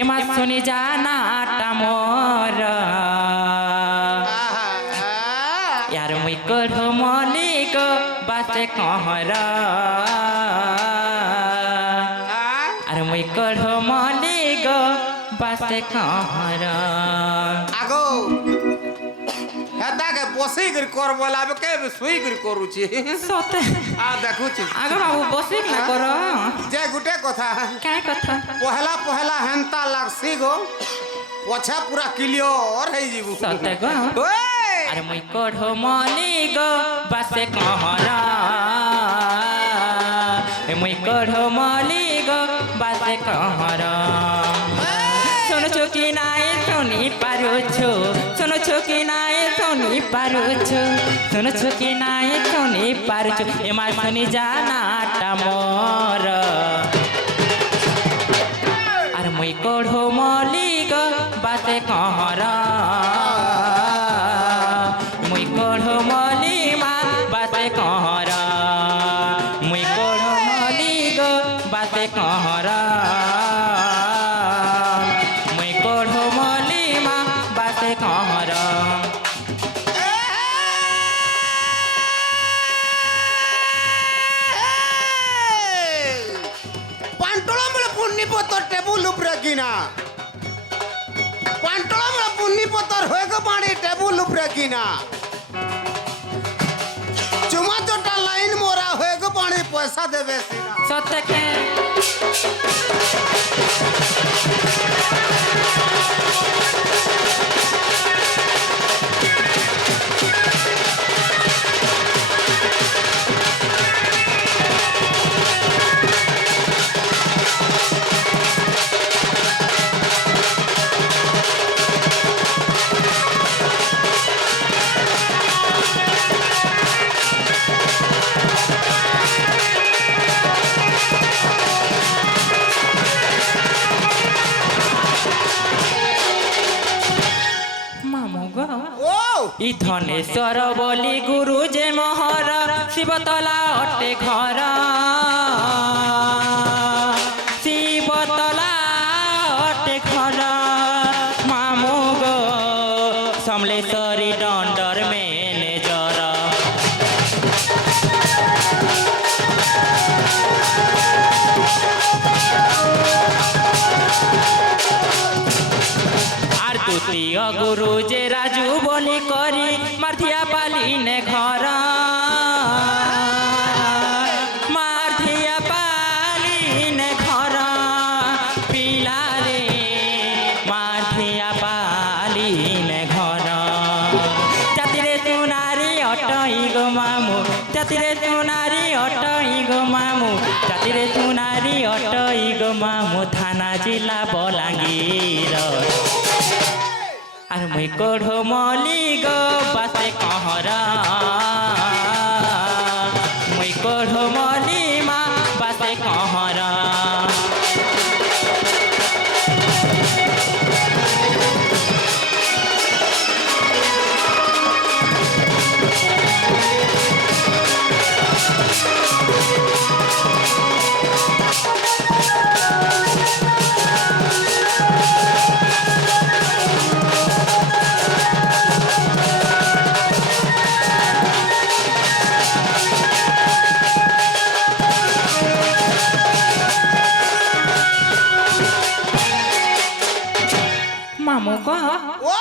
এমা শুনি জানাটা মোর यार मुई कढ़ो मलिक बासे कहर अरे मुई कढ़ो मलिक बासे कहर আগো হেদাকে বসি করে কর বলাবে কে শুই করে করুছি सते আ দেখুছি आगे बाबू बसिक ना करो যে গুটে কথা काय कथा পহলা পহলা হেনতা লাগছি গো পছা পুরা ক্লিয়ার হই যাবো सते गो ওই अरे मुई कढ़ो मलिक बासे कहर मुई कढ़ो मलिक बासे कहर শুনছো কি নাই শুনি পারুছো শুনছো কি নাই শুনি পারুছো শুনছো কি নাই শুনি পারুছো এমা শুনি জানাটা মোর আর মুই কঢ়ো মলিক বাসে कहर মুই কঢ়ো মলিমা বাসে कहर মুই কঢ়ো মলিক বাসে कहर পান্টলম বলে পুন্নি পতর টেবুল উপরে কিনা পান্টলম বলে পুন্নি পতর হয়ে গো পানি টেবুল উপরে কিনা চুমা চটা লাইন মোরা হয়ে গো পানি পয়সা দেবে সিনা সত্যকে ই ধনেশ্বর বলি গুরু যে মোহর শিবতলা অটে ঘর শিবতলা অটে ঘর মামু গো সমলেশ্বরী দণ্ডর ম্যানেজর তৃতীয় গুরু যে রাজু বলি করি মার্থিয়া পালিনে ঘর মার্থিয়া পালিনে ঘর পিলারে মার্থিয়া পালিনে ঘর জাতিরে সুনারি অটই গো মামু জাতিরে সুনারি অটই গো মামু জাতিরে সুনারি অটই গো মামু থানা জিলা বলাঙ্গীর আর মুই কঢ়ো মলিক বাসে कहर মুই কঢ়ো মলিমা বাসে कहर মামু গো ও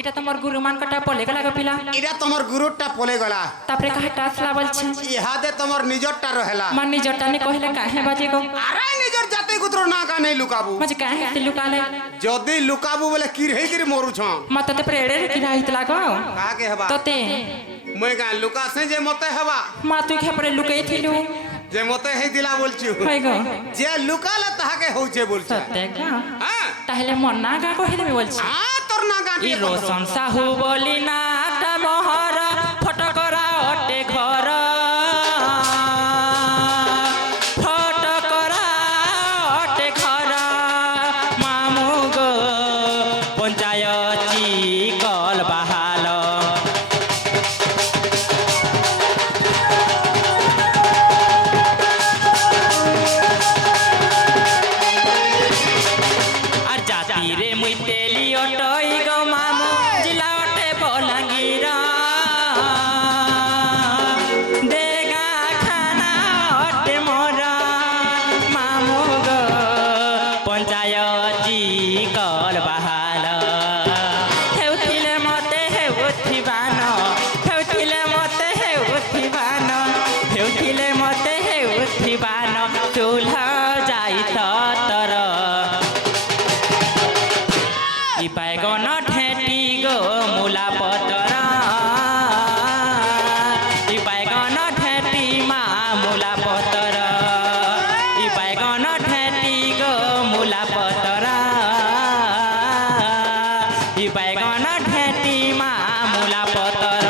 এটা তোমার গুরু মান কটা পলে গলা গো পিলা এটা তোমার গুরুটা পলে গলা তারপরে কাহে টাসলা বলছে ইহাদে তোমার নিজরটা রহেলা মান নিজরটা নি কহিলে কাহে বাজে গো আরে নিজর জাতি গুত্র না গানে লুকাবু মাঝে কাহে তে লুকালে যদি লুকাবু বলে কি রহি করে মরুছ মতে তে প্রেড়ে কি রাইতলা গো কাকে হবা ততে মই গা লুকাছে যে মতে হবা মা তুই খেপড়ে লুকাই থিলু যে মতে হেই দিলা বলছু হই গো যে লুকালে তাহাকে হউছে বলছ সত্যি গো হ্যাঁ তাহলে মন না গা কহিলে আমি বলছি তোর না গা ই রোশন সাহু বলি না তা মোহর ফটকরা অটে ঘর ফটকরা অটে ঘর মামু গো পঞ্চায়তি কল বাহাল আর মুই তেলি অটই গো মামু জিলা অটে বলাঙ্গীর দেগা খানা অটে মোর মামু গো পঞ্চায়তি কল বাহাল হেউথিলে মতে হেউথিবান হেউথিলে মতে হেউথিবান হেউথিলে মতে হেউথিবান চুল্হা যাই তর ই বাইগন ঠেটি গো মূলা পতর ই বাইগন ঠেটি মা মূলা পতর ই বাইগন ঠেটি গো মূলা পতর ই বাইগন ঠেটি মা মূলা পতর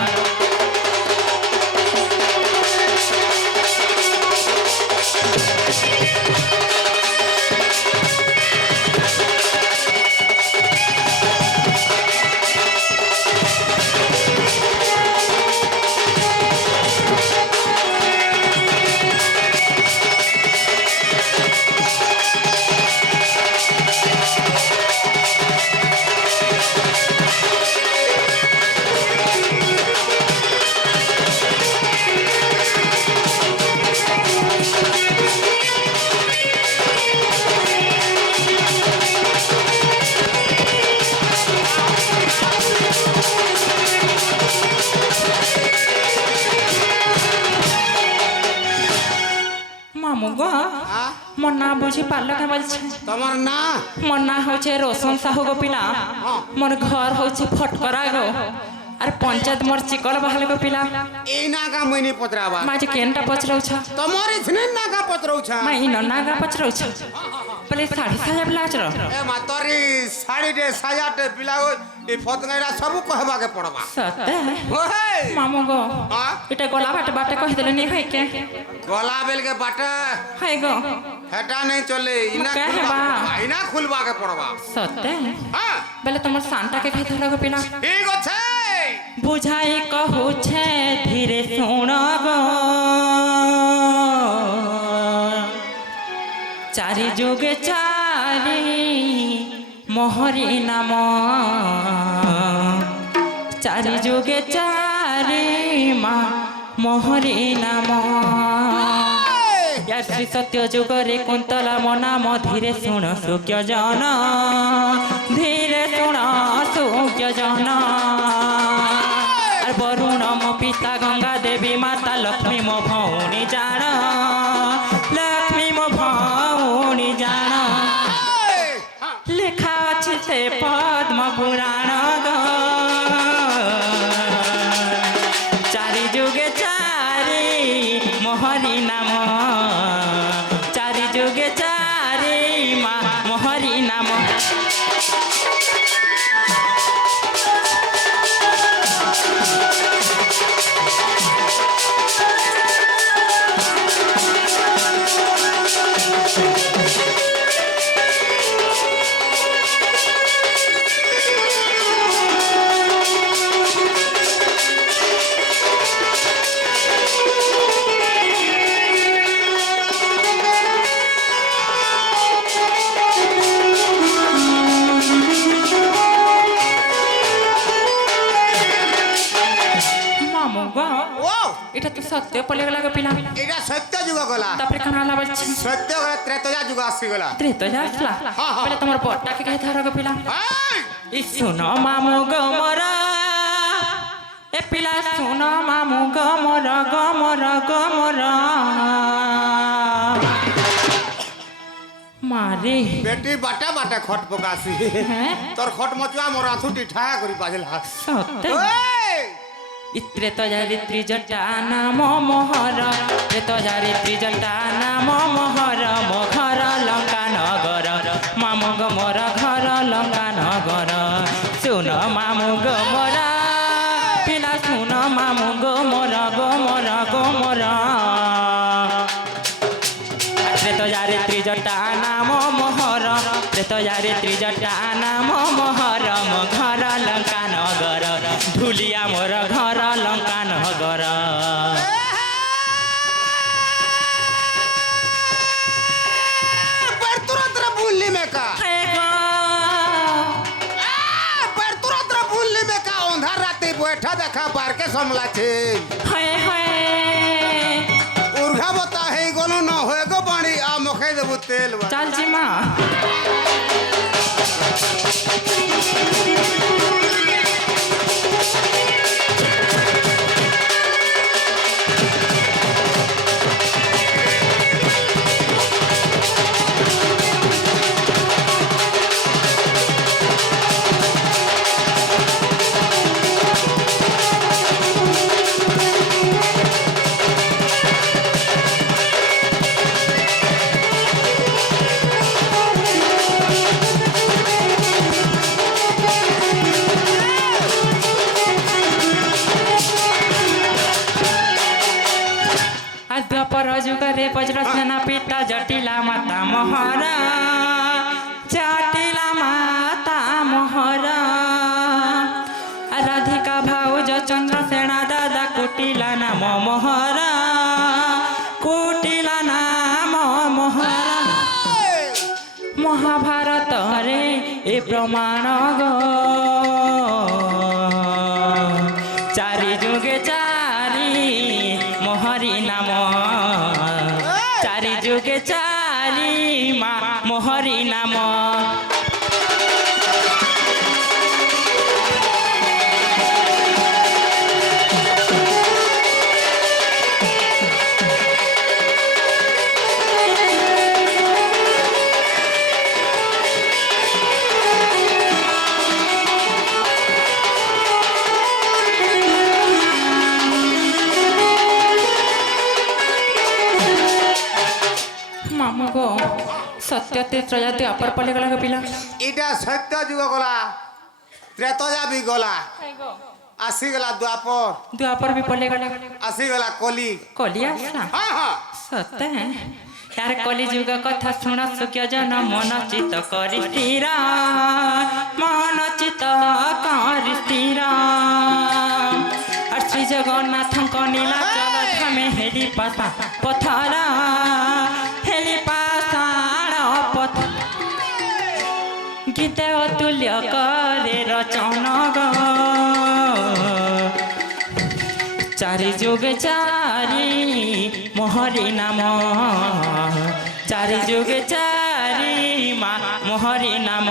মামু গো হ্যাঁ? মোর না বুঝি পারল কে বলছে তোমার না মোর না হচ্ছে রোশন সাহু গো পিলা মোর ঘর হচ্ছে ফটকরা গো আর পঞ্চায়েত মোর চিকল বাহাল গো পিলা এই নাগা মইনি পত্রাবা মাঝে কেনটা পচরৌছ তোমার ইছনে নাগা পত্রৌছা মা ইন নাগা পচরৌছ বলে শাড়ি সাজা ব্লাউজর এ মাতরি শাড়িটে সাজাটে পিলাও এই ফতঙ্গাইরা সবু কহবাকে পড়বা সতে ওহে মামু গো হ্যাঁ? এটা গলা বাটে বাটে কহি দিলে নি ভাই কে গলা বেলকে বাটা হাই গো হেটা নেই চলে ইনা কে খুলবা হেবা? ইনা খুলবাকে পড়বা সতে হ্যাঁ বলে তোমার সানটাকে খাই ধরো গো পিলা ঠিক আছে বুঝাই কহুছে ধীরে শুণ গো চারি যুগে চারি মোহরি নাম চারি যুগে চারি মা মোহরি নাম या श्री सत्य जुगरे कुंतला मो नाम धीरे शुण सुख्य जन धीरे शुण सुख्य जन वरुण मो पिता गंगा देवी माता लक्ष्मी मो भौणी जान लक्ष्मी मो भौणी जान लेखा अच्छे से पद्म पुराण गो चारि जुगे चारि मोहरी नाम चारि जुगे चारि माँ मोहरी नाम मामू गो ও এটা তো সত্য পলে গেলা গো পিলা এটা সত্য যুগ গলা তারপরে কানা আলা বলছি সত্য গলা ত্রেতয়া যুগ আসি গলা ত্রেত যাসলা হ্যাঁ, হ্যাঁ। বলে তোমার বড়টাকে খাই ধরো গো পিলা এই ই শুনো মামু গো মোরা এ পিলা শুনো মামু গো মোরা গো মোরা গো মোরা মারে বেটি বাটা বাটা খট পকাসি হ্যাঁ তোর খট মচুয়া মোর আঁথুটি ঠায়া করি বাজলা সত্যি ওই ইত্রে তো যারিত্রী জটা নাম মোহর ত্রে তো যারিত্রী জটা নাম মোহর মো ঘর লঙ্কা নগর মামু গো মোর ঘর লঙ্কা নগর শুন মামু গো মোরা পিলা শুন মামু গো মোরা গো মোরা গো মোরা ত্রে তো যারিত্রী জটা নাম মোহর ত্রে তো যারিত্রী জটা নাম মোহর মো ঘর লঙ্কা নগর ঢুলিয়া মোর ঘর লঙ্কা নগর पर तुरंत रे भूली में का হে গো বেঠা দেখা পার্কে সমলাছে হায় হায় উর্ঘা বতা হয়ে গল ন হয়ে গো পানি আ মখাই দেবো তেল চালছি মা द्वापर जुगरे वज्रसेना पिता जटिला माता मोहरा जटिला माता मोहरा राधिका भाउज चंद्रसेना दादा कुटिला नाम मोहरा कुटिला नाम मोहरा महाभारत रे ए प्रमाण गो चारि जुगे चारि मोहरी नाम चारि जुगे चारि मा मोहरी नाम मामा गो सत्य त्रयाति अपर पले गला के पिला এটা সত্য যুগ গলা ত্রেতয়া বি গলা আসিগলা দ্বাপর द्वापर भी पले गला আসিগলা কলি कलिया सा হ্যাঁ হ্যাঁ सत्य है यार कलि जुग कथा शुण सुख्य जन मन चित करि स्थिर मन चित करि स्थिर श्री जगन्नाथ नीला चल थमे हेली पासा पथरा हेली पाषाण पथ गीते अतुल्य करे रचन ग चारि जुग चारि मोहरी नाम चारि जुग चारि मा मोहरी नाम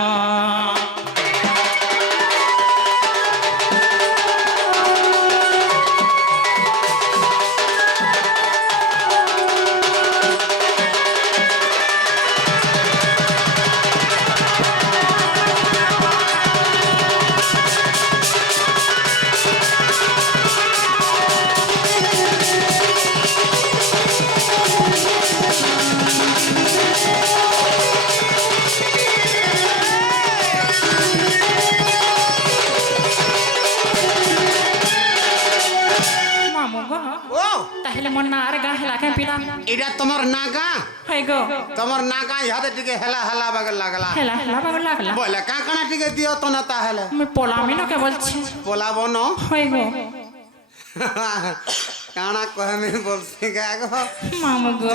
ও তাহলে মন না আর গা হেলা কে পিলা এটা তোমার নাগা হাই গো তোমার নাগা ইহাতে টিকে হেলা হেলা বাগে লাগলা হেলা হেলা বাগ লাগলা বলে কাকনা টিকে দিও তো না তাহলে আমি পোলামি না কে বলছি পোলাবো ন হাই গো কানা কহমি বলছি গো মামু গো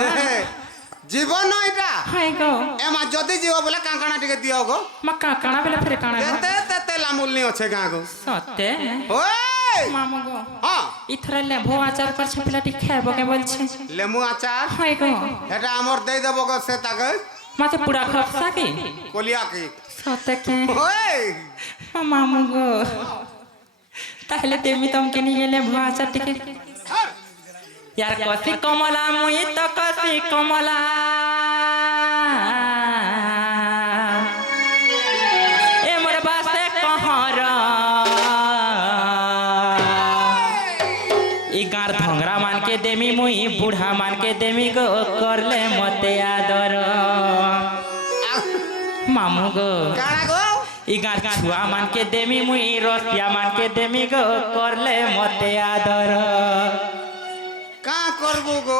জীবন এটা হাই গো এমা যদি জীব বলে কাকনা টিকে দিও গো মা কাকଣା বেলে ফেরে কাଣା গো তেতে তেতে লামুলনি আছে গা গো সত্যি ওই মামু গো হ্যাঁ ইথরা লেবু আচার করছে পিলাটি খাইব কে বলছে লেমু আচার হাই গো এটা আমর দেই দেব গো সে তাকে মাতে পুরা খপসা কি কলিয়া কি সত্যি কে ওই মামু গো তাহলে তেমি তমকে নিয়ে গেলে ভুয়া আচার টিকে यार कसी कमला मुई तो कसी कमला ए मोर बासे कहर ई गार धंगरा मान के देमी मुई बूढ़ा मान के देमी गो करले मते आदर मामू गो কানা গো ई गार छुआ मान के देमी मुई रसिया मान के देमी गो करले मते आदर কা করবো গো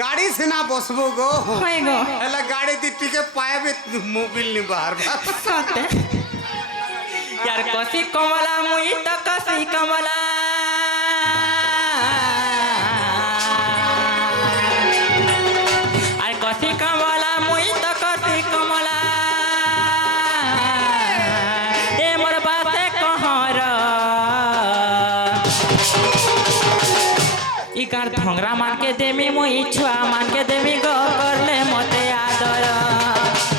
গাড়ি সিনা বসবো গো হয় গো এলা গাড়ি দি টিকে পাইবে মোবিল নি বাহার সতে यार कसी कमला मुई तो कसी कमला আর কसी कमला मुई तो कसी कमला ए मोर बासे कहर গার ধংরা মানকে দেমি মুই ছুয়া মানকে দেমি গো করলে মতে আদর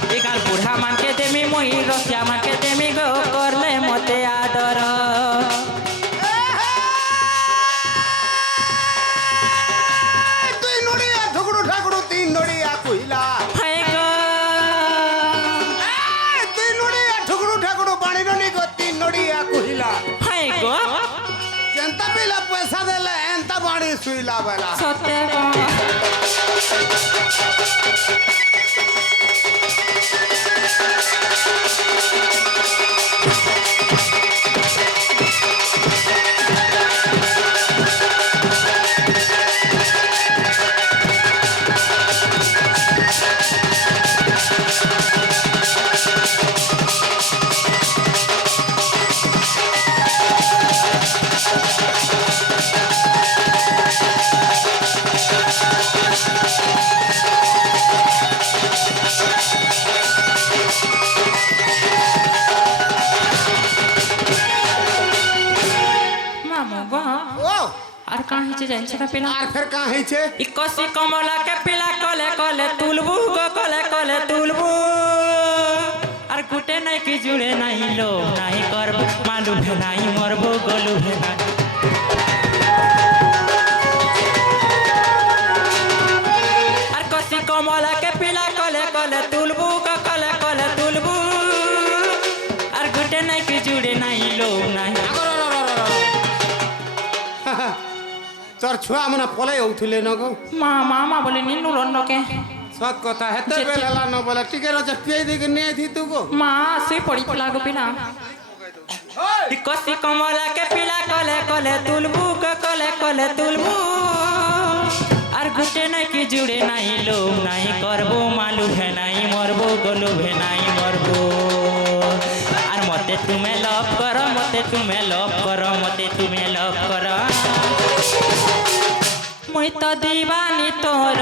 এ গার বুড়া মানকে দেমি মুই রসিয়া মানকে দেমি গো করলে মতে আদর তুই নড়িয়া ঠুকরু ঠাকুরু তিন নড়িয়া কইলা হাই গো তুই নড়িয়া ঠুকরু ঠাকুরু পানি ননি গো তিন নড়িয়া কইলা হাই গো যেন্তা পিলা পয়সা দেলে এন্তা বাড়ি শুইলা বেলা সত্যি গো মামু গো ও আর কাঁ হিচে জানছে না পেলা আর ফের কাঁ হইছে ইকসি কমলা কে পিলা কলে কলে তুলবু গো কলে কলে তুলবু আর গুটে নাই কি জুড়ে নাই লো নাই করব মালু নাই মরব গলু নাই আর কসি কমলা কে পিলা কলে কলে তুলবু গো কলে কলে তুলবু আর গুটে নাই কি জুড়ে নাই লো নাই তোর ছুয়া মনে পলাই উঠিলে ন গো মা মা বলে নিনু রন্নকে সৎ কথা হেতে বেল হেলা ন বলে টিকে রজ পিয়াই দিকে নিয়ে থি তু গো মা সে পড়িতলা গো পিলা কসি কমলা কে পিলা কলে কলে তুলবু গো কলে কলে তুলবু আর গুটে নাই কি জুড়ে নাই লো নাই করবো মালু ভেনাই মরবো গলু ভেনাই মরবো আর মতে তুমি লভ কর মতে তুমি লভ কর মতে তুমি লভ কর মুই তো দিবানি তোর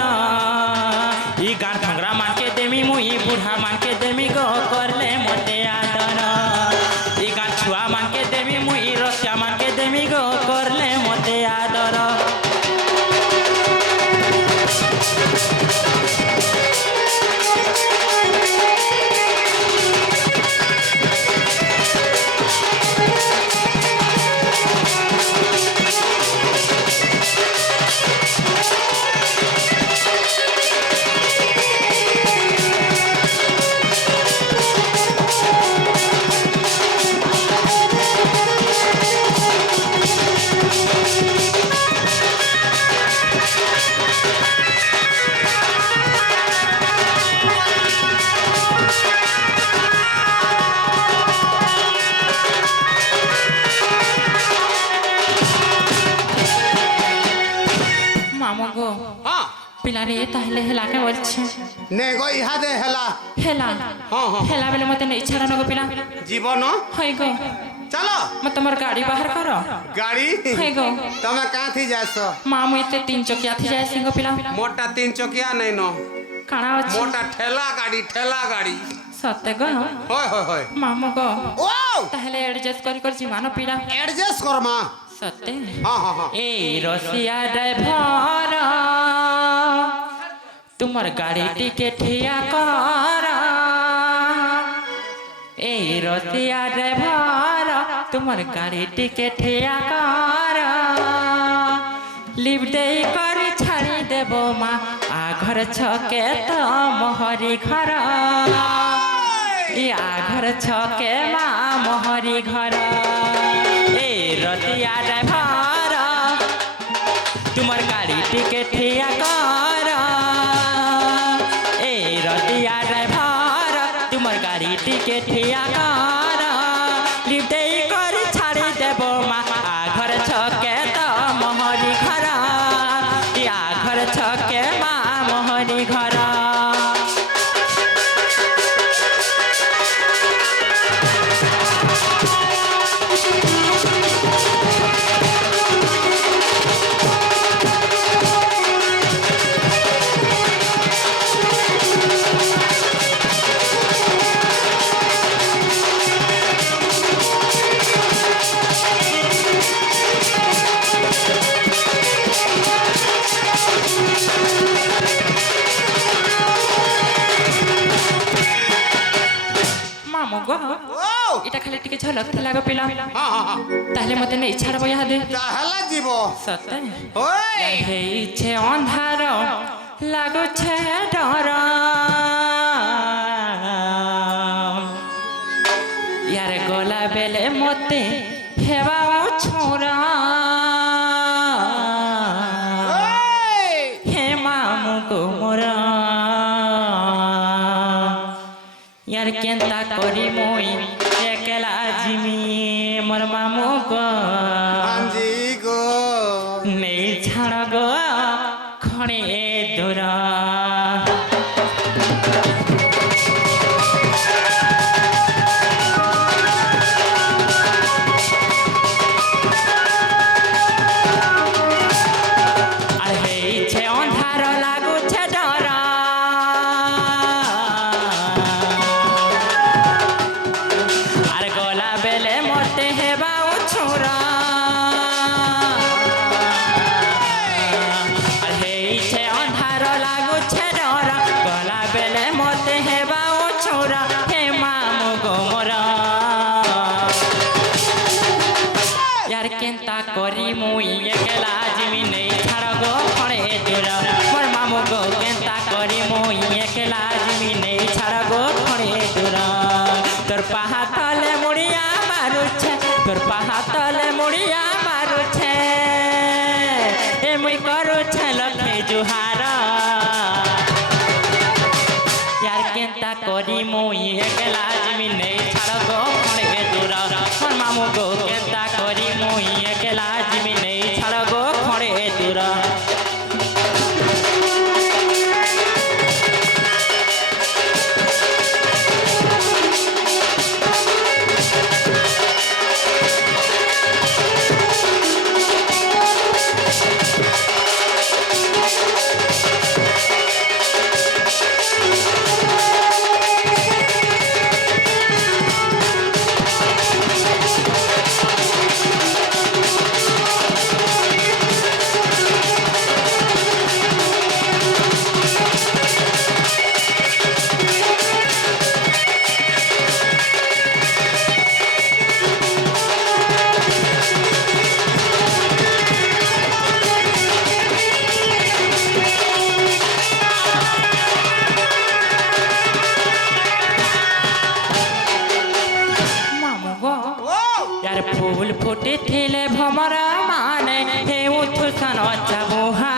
ই গান ভাঙরা মানকে দেমি মুই বুঢ়া মানকে দেমি গো করলে মতে আদর ই গান ছুয়া মানকে দেমি মুই রসিয়া মানকে দেমি গো করলে মতে আদর মামু গো হ্যাঁ পিলারে তাহলে হেলাকে বলছে নে গো ইহাদে হেলা হেলা হ্যাঁ হ্যাঁ হেলা বেলে মতে নেই ছাড়া নগো পিলা জীবন হই গো চলো মো তোমার গাড়ি বাহার কর গাড়ি হই গো তুমি কাঁ থি যাস মামু এতে তিন চকিয়া থি যায় সিংহ পিলা মোটা তিন চকিয়া নাই ন কাଣା ଅଛି মোটা ঠেলা গাড়ি সত্যি গো হয় হয় হয় মামু গো ও তাহলে এডজস্ট କରି କରି ଯିବାନ ପିଲା এডজাস্ট করমা ସତେ হ্যাঁ হ্যাঁ হ্যাঁ এই রসিয়া ড্রাইভর তোমার গাড়ি টিকে ঠিয়া কর এই রসিয়া ড্রাইভর তোমার গাড়ি টিকে ঠিয়া কর লিভ দেই করে ছাড়ি দেব মা আঘর ছকে তো মোহরি ঘর আঘর ছকে মা মোহরি ঘর এই রতিয়া ড্রাইভর তোমার গাড়ি টিকে ঠিয়া কর এই রতিয়া ড্রাইভর তোমার গাড়ি টিকে ঠিয়া কর লিভ দেই করে ছাড়ি দেব মা আঘর ছকে তো মোহরি ঘর আঘর ছকে মা মোহরি ঘর মামু গো ও এটা খালি টিকে ঝলক লাগো পিলা হ্যাঁ হ্যাঁ তাহলে মতে নেই ছাড়বো ইহাদে তাহলে জীব সতে ওই ହେଇছে ଅନ୍ଧାର ଲାଗୁଛେ ଡର ୟାର ଗଲା ବେଲେ ମତେ ହେବା ଛୋରା ওই হে ମାମୁକୁ ମୋର ୟାର କେନ୍ତା କରି ମୁଇଁ ଏକେଲା ଯିମି ମୋର ମାମୁକୁ ভাঞ্জি গো নেই ছাড় গো খড়ে দূর আর হেইছে অন্ধার লাগুছে ডর আর গলা বেলে মতে হেবা ছুরা আর হেইছে অন্ধার লাগুছে ডর গলা বেলে মতে হেবা ছুরা হে মামু গো মোর यार केंता करी मुई एकला जिमी नहीं छाड़ गो खड़े दूर मोर मामू गो केंता करी मुई एकला जिमी नहीं छाड़ गो खड़े दूर तोर पाहा तले मुड़िया मारुछे तोर पाहा तले मुड़िया मारुछे ए मुई करुछे लखे जुहारा यार केंता करी मुई एकला जिमी नहीं छाड़ गो खड़े दूर मोर मामू गो केंता करी मुई एकला जिमी नहीं छाड़ गो खड़े दूर मामू गो ও यार फूल फुटे थिले भमरा माने हे उठु सन अच्छा बुहा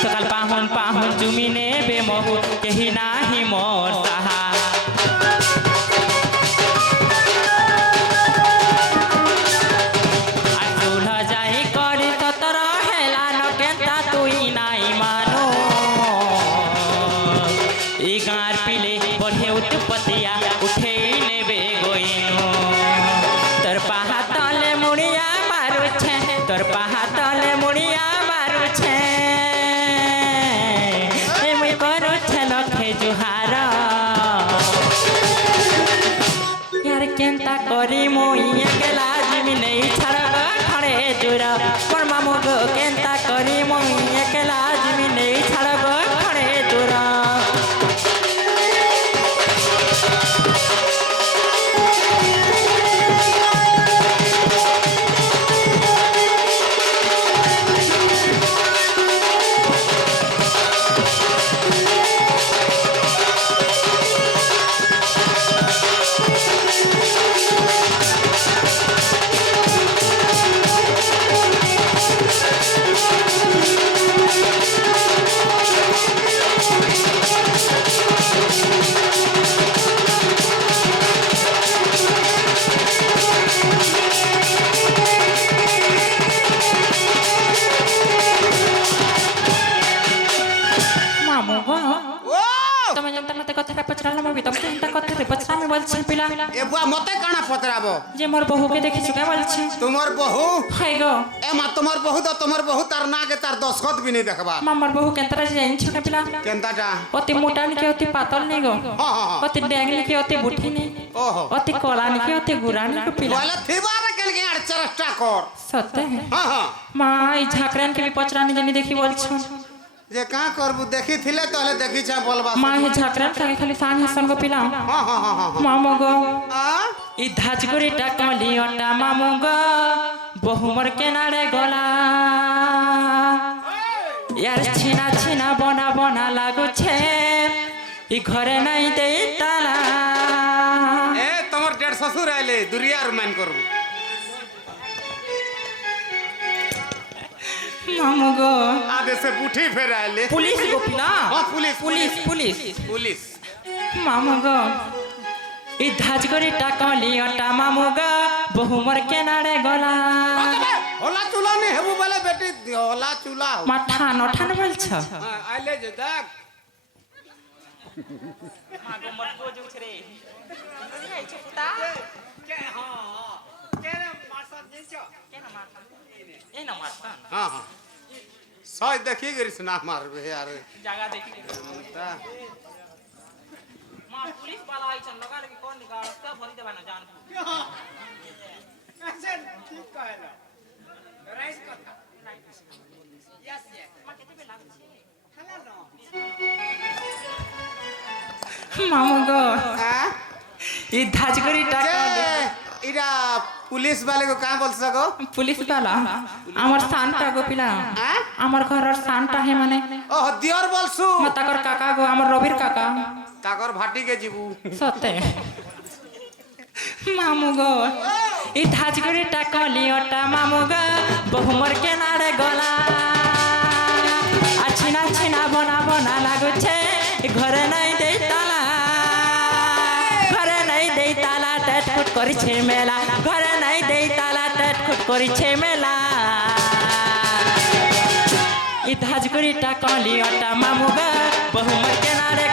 सकाल पाहुन पाहुन जुमिने बेमहु केही नाही मोर साहा आसुल जाई करी ततर हेला न केंता तुई नाही मानो ई गार पिले बढ़े उत्पतिया उठे नेबे गोइनो तोर पाहा तले मुड़िया मारुछे तोर पाहा तले मुड़िया मारुछे ए मुई करुछे लखे जुहार यार केंता करी मुई एकला जिमी नहीं छाड़ खड़े दूर मोर मामू गो केंता करी मुई एकला जिमी नहीं छाड़ खड़े दूर মামু গো ও তুমি যেমন মতে কথাটা পচরালাম আমি তুমি চিন্তা কথাটা পচরামি বলছি পিলা এ বুয়া মতে কানা পচরাব যে মোর বহুকে দেখিছো কে বলছি তোমার বহু হাই গো এ মা তোমার বহু তো তোমার বহু তার নাকে তার দশখত বি নেই দেখবা মামার বহু কেন্তরা জানিছো কে পিলা কেনতাটা অতি মোটা নাকি অতি পাতল নেই গো হ্যাঁ হ্যাঁ অতি ড্যাং নাকি অতি বুঠি নেই ওহো অতি কলা নাকি অতি গুড়া নাকি পিলা বলে থিবারে কেলকে আর চেষ্টা কর সত্যি হ্যাঁ হ্যাঁ মা এই ঝাকরান কে পচরানি জানি দেখি বলছো যে কাঁ করবু দেখিছিলে তাহলে দেখিছা বলবা মা হে ঝাকরা সঙ্গে খালি সাং হাসন গো পিলাম হ্যাঁ হ্যাঁ হ্যাঁ হ্যাঁ মামু গো আ? ই ধাজগুড়িটা কলিয়টা মামু গো বহুমর কেনারে গলা ইয়ার ছিনা ছিনা বনা বনা লাগুছে ই ঘরে নাই দেই তালা এ তোমার ডেড শ্বশুর আইলে দুরিয়া রুমান করবু মামু গো আদে সে বুঠি ফের আইলে পুলিশ গো পিলা হ্যাঁ পুলিশ পুলিশ পুলিশ পুলিশ মামু গো ই ধাজগুড়িটা কলিয়টা মামু গো বহুমর কেনারে গলা হোলা চুলা নি হেবু বলে বেটি হোলা চুলা মা ঠান ঠান বলছ হ্যাঁ, আইলে যে দেখ হ্যাঁ হ্যাঁ সয় দেখি গেছিস না মারবে আর জায়গা দেখি তা, মা পুলিশ বালা আইছন লগা লাগি কোন গাড়তে ভরি দেবা না জান মামু গো হ্যাঁ ই ধাজগুড়িটা যে ইরা পুলিশ বালে কো কাঁ বলছ গো পুলিশ বালা আমার সানটা গো পিলা হ্যাঁ আমার ঘরের সানটা হে মানে ও দিওর বলছু মা তাকর কাকা গো আমার রবির কাকা তাকর ভাটিকে ଯିବୁ সতে মামু গো এই ধাজগুড়িটা কলিয়টা মামু গো বহুমর কেনারে গলা আর ছিনা ছিনা বনা বনা লাগুছে ঘরে নাই দেই তালা ঘরে নাই দেই তালা টেট ফুট করিছে মেলা ঘরে নাই দেই তালা টেট ফুট করিছে মেলা এই ধাজগুড়িটা কলিয়টা মামু গো বহুমর কেনারে